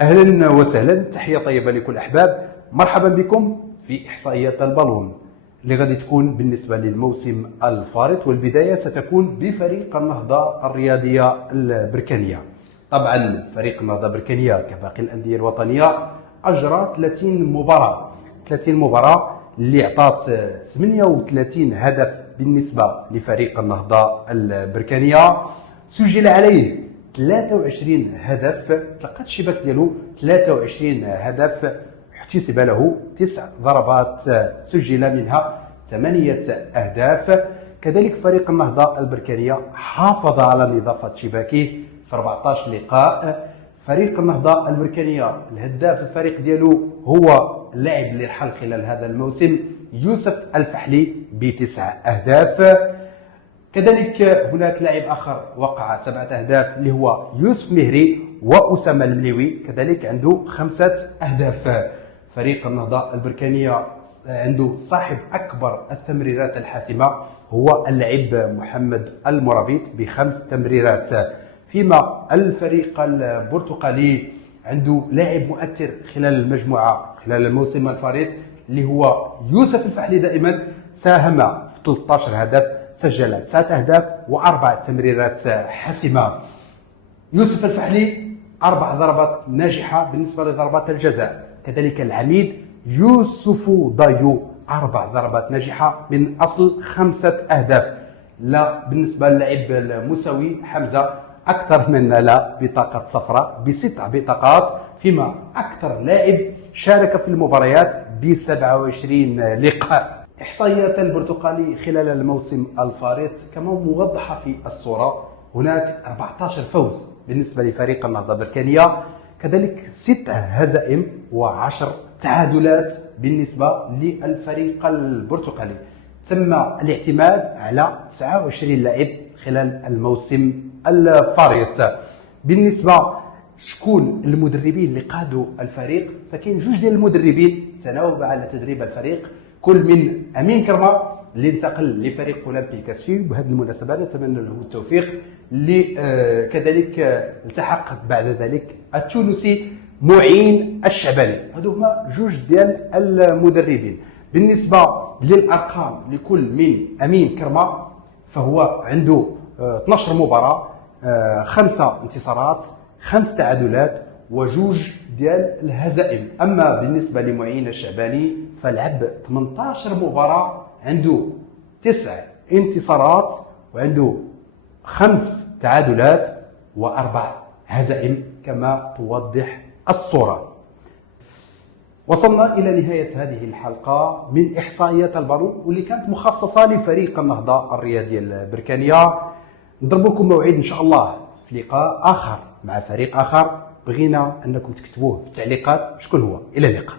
أهلا وسهلا، تحية طيبة لكل أحباب. مرحبا بكم في إحصائيات البالون اللي غادي تكون بالنسبة للموسم الفارط، والبداية ستكون بفريق النهضة الرياضية البركانية. طبعا فريق النهضة البركانية كباقي الأندية الوطنية أجرى 30 مباراة اللي عطات 38 هدف بالنسبة لفريق النهضة البركانية. سجل عليه 23 هدف، تلقات الشباك ديالو 23 هدف، احتسب له 9 ضربات، سجل منها 8 أهداف. كذلك فريق النهضة البركانية حافظ على نظافة شباكه في 14 لقاء. فريق النهضة البركانية الهداف الفريق ديالو هو اللاعب اللي رحل خلال هذا الموسم يوسف الفحلي ب9 أهداف. كذلك هناك لاعب آخر وقع 7 أهداف اللي هو يوسف مهري، وأسامة المليوي كذلك عنده 5 أهداف. فريق النهضة البركانية عنده صاحب أكبر التمريرات الحاسمة هو اللاعب محمد المرابط ب5 تمريرات، فيما الفريق البرتقالي عنده لاعب مؤثر خلال المجموعة خلال الموسم الفارط اللي هو يوسف الفحلي. دائما ساهم في 13 هدف، سجل 9 أهداف و4 تمريرات حاسمة. يوسف الفحلي 4 ضربات ناجحة بالنسبة لضربات الجزاء. كذلك العميد يوسف ضايو 4 ضربات ناجحة من أصل 5 أهداف. لا بالنسبة للاعب المساوي حمزة أكثر من لا بطاقة صفراء ب6 بطاقات، فيما أكثر لاعب شارك في المباريات ب27 لقاء. إحصائيات البرتقالي خلال الموسم الفارط كما موضحة في الصورة. هناك 14 فوز بالنسبة لفريق النهضة البركانية، كذلك 6 هزائم و10 تعادلات بالنسبة للفريق البرتقالي. تم الاعتماد على 29 لاعب خلال الموسم الفارط. بالنسبة شكون المدربين اللي قادوا الفريق، فكاين 2 ديال المدربين تناوب على تدريب الفريق، كل من أمين كرمة اللي انتقل لفريق اولمبي كاسفي، بهذه المناسبه نتمنى له التوفيق، اللي كذلك التحق بعد ذلك التونسي معين الشعباني. هادو هما 2 ديال المدربين. بالنسبه للارقام لكل من امين كرمه فهو عنده 12 مباراه، 5 انتصارات، 5 تعادلات و2 ديال الهزائم. اما بالنسبه لمعين الشعباني فلعب 18 مباراه، عنده 9 انتصارات وعنده 5 تعادلات و4 هزائم كما توضح الصورة. وصلنا إلى نهاية هذه الحلقة من إحصائيات البالون واللي كانت مخصصة لفريق النهضة الرياضية البركانية. نضربكم موعد إن شاء الله في لقاء آخر مع فريق آخر. بغينا أنكم تكتبوه في التعليقات شكون هو. إلى اللقاء.